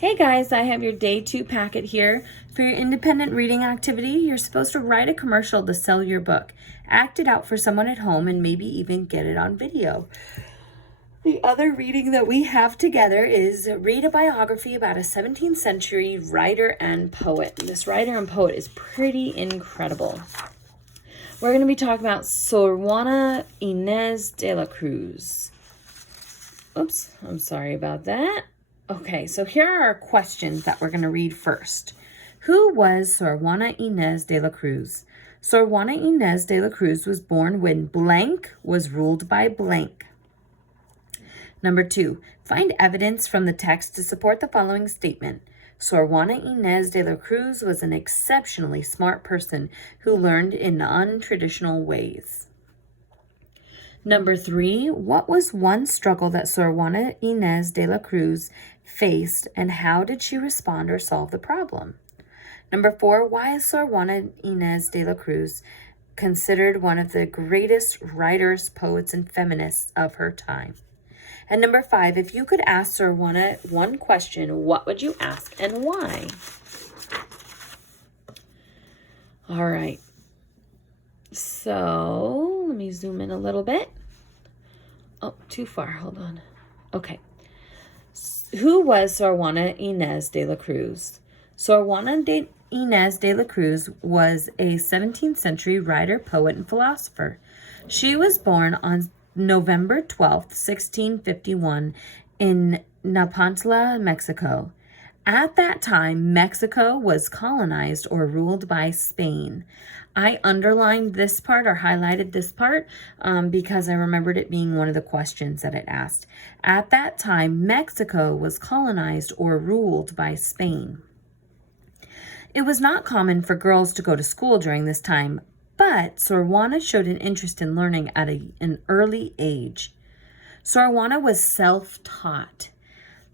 Hey guys, I have your day 2 packet here. For your independent reading activity, you're supposed to write a commercial to sell your book, act it out for someone at home, and maybe even get it on video. The other reading that we have together is read a biography about a 17th century writer and poet. This writer and poet is pretty incredible. We're going to be talking about Sor Juana Inés de la Cruz. Oops, I'm sorry about that. Okay, so here are our questions that we're going to read first. Who was Sor Juana Inés de la Cruz? Sor Juana Inés de la Cruz was born when blank was ruled by blank. Number 2, find evidence from the text to support the following statement. Sor Juana Inés de la Cruz was an exceptionally smart person who learned in untraditional ways. Number 3, what was one struggle that Sor Juana Inés de la Cruz faced and how did she respond or solve the problem? Number 4, why is Sor Juana Inés de la Cruz considered one of the greatest writers, poets, and feminists of her time? And number 5, if you could ask Sor Juana one question, what would you ask and why? All right. So let me zoom in a little bit. Oh, too far. Hold on. Okay. Who was Sor Juana Inés de la Cruz? Sor Juana Inés de la Cruz was a 17th century writer, poet, and philosopher. She was born on November 12th, 1651 in Napantla, Mexico. At that time, Mexico was colonized or ruled by Spain. I underlined this part or highlighted this part because I remembered it being one of the questions that it asked. At that time, Mexico was colonized or ruled by Spain. It was not common for girls to go to school during this time, but Sor Juana showed an interest in learning at an early age. Sor Juana was self-taught.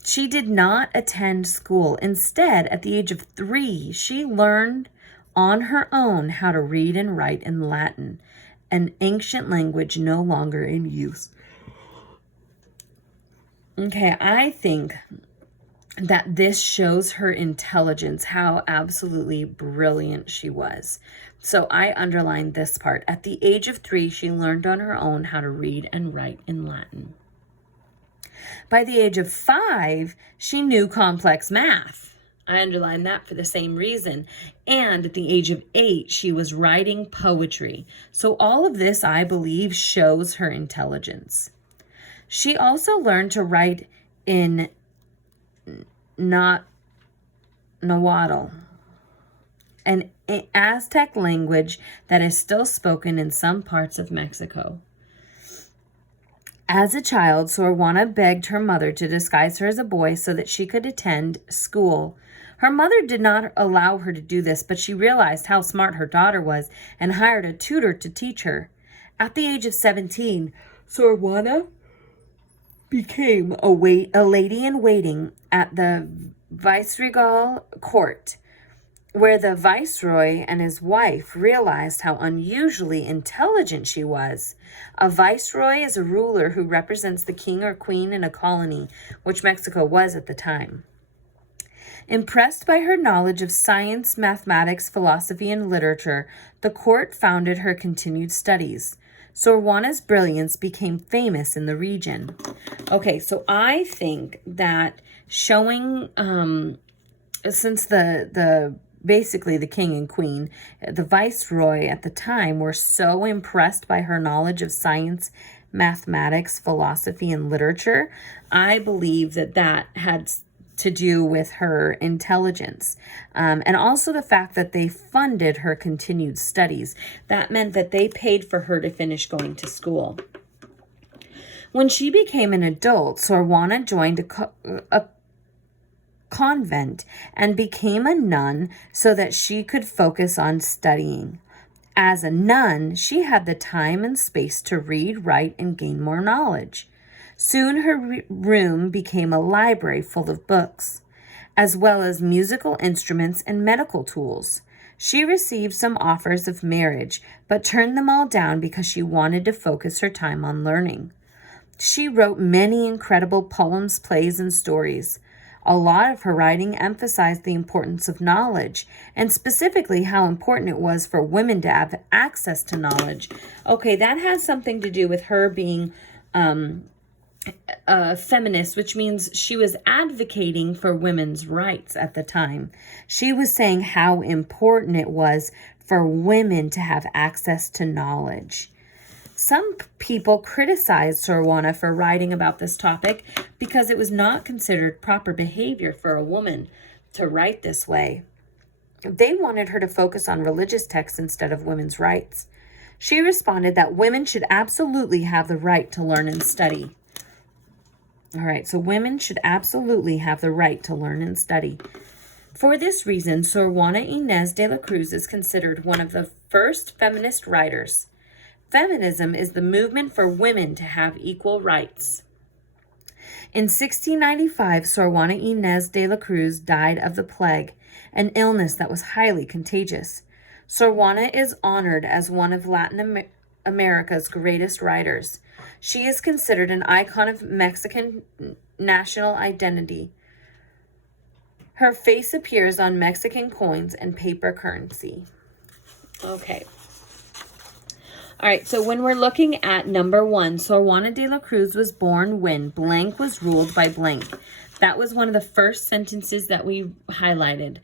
She did not attend school. Instead, at the age of 3, she learned on her own how to read and write in Latin, an ancient language no longer in use. Okay, I think that this shows her intelligence, how absolutely brilliant she was. So I underlined this part. At the age of 3, she learned on her own how to read and write in Latin. By the age of 5, she knew complex math. I underlined that for the same reason. And at the age of 8, she was writing poetry. So all of this, I believe, shows her intelligence. She also learned to write in Nahuatl, an Aztec language that is still spoken in some parts of Mexico. As a child, Sor Juana begged her mother to disguise her as a boy so that she could attend school. Her mother did not allow her to do this, but she realized how smart her daughter was and hired a tutor to teach her. At the age of 17, Sor Juana became a lady-in-waiting at the viceregal court, where the viceroy and his wife realized how unusually intelligent she was. A viceroy is a ruler who represents the king or queen in a colony, which Mexico was at the time. Impressed by her knowledge of science, mathematics, philosophy, and literature, the court founded her continued studies. Sor Juana's brilliance became famous in the region. Okay, so I think that showing, since basically the king and queen, the viceroy at the time, were so impressed by her knowledge of science, mathematics, philosophy, and literature, I believe that had to do with her intelligence. And also the fact that they funded her continued studies. That meant that they paid for her to finish going to school. When she became an adult, Sor Juana joined a convent and became a nun so that she could focus on studying. As a nun, she had the time and space to read, write, and gain more knowledge. Soon her room became a library full of books, as well as musical instruments and medical tools. She received some offers of marriage, but turned them all down because she wanted to focus her time on learning. She wrote many incredible poems, plays, and stories. A lot of her writing emphasized the importance of knowledge, and specifically how important it was for women to have access to knowledge. Okay, that has something to do with her being a feminist, which means she was advocating for women's rights at the time. She was saying how important it was for women to have access to knowledge. Some people criticized Sor Juana for writing about this topic because it was not considered proper behavior for a woman to write this way. They wanted her to focus on religious texts instead of women's rights. She responded that women should absolutely have the right to learn and study. All right, so women should absolutely have the right to learn and study. For this reason, Sor Juana Inés de la Cruz is considered one of the first feminist writers. Feminism is the movement for women to have equal rights. In 1695, Sor Juana Inés de la Cruz died of the plague, an illness that was highly contagious. Sor Juana is honored as one of Latin America's greatest writers. She is considered an icon of Mexican national identity. Her face appears on Mexican coins and paper currency. Okay. All right, so when we're looking at number 1, Sor Juana de la Cruz was born when blank was ruled by blank. That was one of the first sentences that we highlighted.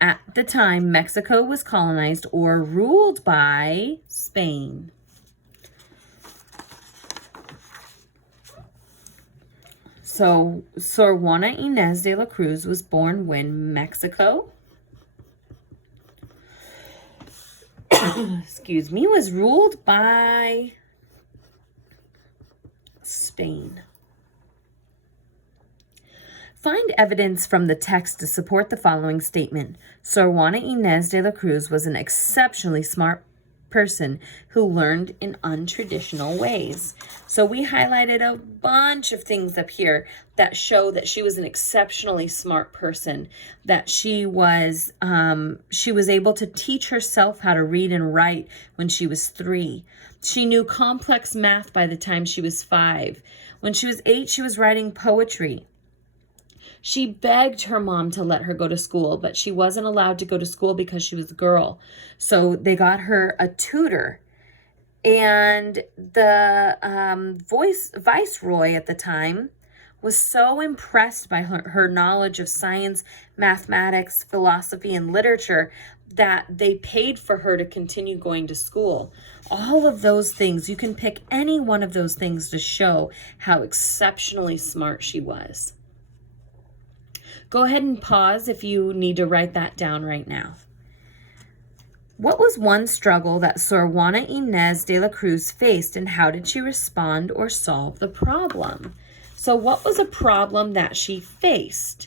At the time, Mexico was colonized or ruled by Spain. So, Sor Juana Inés de la Cruz was born when Mexico excuse me, was ruled by Spain. Find evidence from the text to support the following statement. Sor Juana Inés de la Cruz was an exceptionally smart person who learned in untraditional ways. So we highlighted a bunch of things up here that show that she was an exceptionally smart person, that she was able to teach herself how to read and write when she was 3. She knew complex math by the time she was 5. When she was 8, she was writing poetry. She begged her mom to let her go to school, but she wasn't allowed to go to school because she was a girl. So they got her a tutor. And the viceroy at the time was so impressed by her knowledge of science, mathematics, philosophy, and literature that they paid for her to continue going to school. All of those things, you can pick any one of those things to show how exceptionally smart she was. Go ahead and pause if you need to write that down right now. What was one struggle that Sor Juana Inés de la Cruz faced, and how did she respond or solve the problem? So what was a problem that she faced?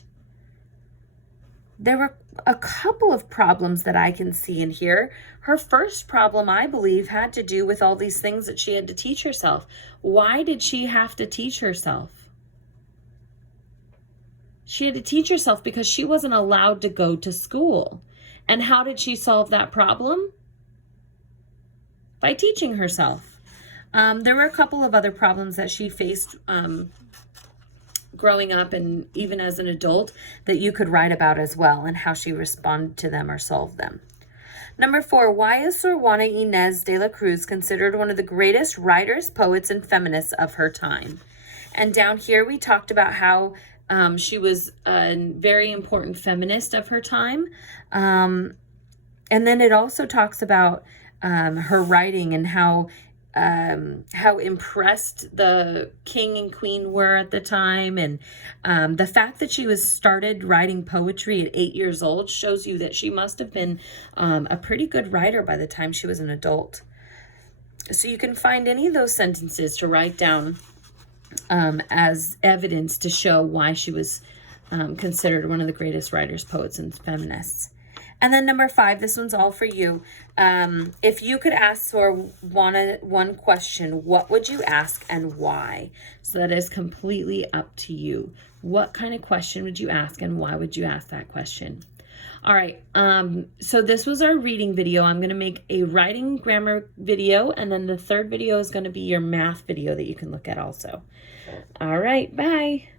There were a couple of problems that I can see in here. Her first problem, I believe, had to do with all these things that she had to teach herself. Why did she have to teach herself? She had to teach herself because she wasn't allowed to go to school. And how did she solve that problem? By teaching herself. There were a couple of other problems that she faced growing up and even as an adult that you could write about as well, and how she responded to them or solved them. Number 4, why is Sor Juana Inés de la Cruz considered one of the greatest writers, poets, and feminists of her time? And down here we talked about how she was a very important feminist of her time. And then it also talks about her writing and how impressed the king and queen were at the time. And the fact that she started writing poetry at 8 years old shows you that she must have been a pretty good writer by the time she was an adult. So you can find any of those sentences to write down as evidence to show why she was considered one of the greatest writers, poets, and feminists. And then number 5, this one's all for you. If you could ask Sor Juana one question, what would you ask and why? So that is completely up to you. What kind of question would you ask and why would you ask that question? All right, so this was our reading video. I'm going to make a writing grammar video, and then the third video is going to be your math video that you can look at also. All right, bye.